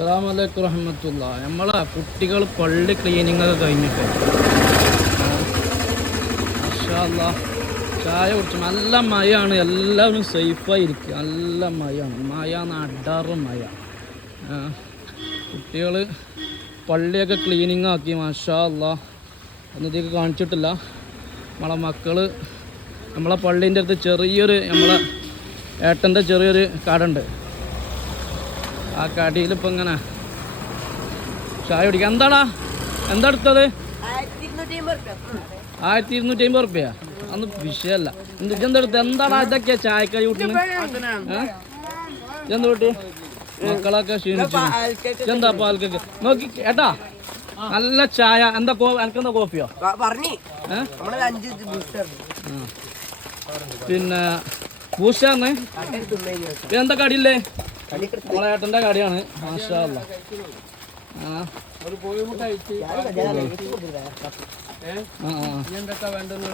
അസ്സലാമു അലൈക്കും വറഹ്മത്തുള്ളാഹി. നമ്മളെ കുട്ടികൾ പള്ളി ക്ലീനിങ് ഒക്കെ കഴിഞ്ഞിട്ട് മാഷാ അല്ലാഹ് ചായ കുടിച്ചു. നല്ല മഴയാണ്, എല്ലാവരും സേഫായി ഇരിക്കുക. നല്ല മഴയാണ്, മഴ അടാറ് മഴ. കുട്ടികൾ പള്ളിയൊക്കെ ക്ലീനിങ് ആക്കി. മാഷാ അല്ലാഹ് ഒന്നിതേക്ക് കാണിച്ചിട്ടില്ല. നമ്മളെ മക്കൾ നമ്മളെ പള്ളീൻ്റെ അടുത്ത് ചെറിയൊരു നമ്മളെ ഏട്ടൻ്റെ ചെറിയൊരു കട ഉണ്ട്. ആ കടയിൽ ഇപ്പം ഇങ്ങനെ ചായ കുടിക്കാം. എന്താടാ എന്താ എടുത്തത്? 1250 റുപ്യ. അന്ന് വിഷയമല്ല. എന്താ എടുത്തത്? എന്താടാ ഇതൊക്കെയാ ചായക്കടി കൂട്ടുന്നത്? എന്താ കൂട്ടി? മക്കളൊക്കെ ക്ഷീണിച്ചു. എന്താ പാൽക്കൊക്കെ നോക്കി ഏട്ടാ, നല്ല ചായ. എന്താ എനിക്കെന്താ കോഫിയോ? പിന്നെ ബൂസ്റ്റാന്ന്. എന്താ കടിയില്ലേ? നമ്മളെ ഏട്ടൻ്റെ കടിയാണ്. മാഷാ അല്ലാഹ്. എന്തൊക്കെ വേണ്ടെന്ന്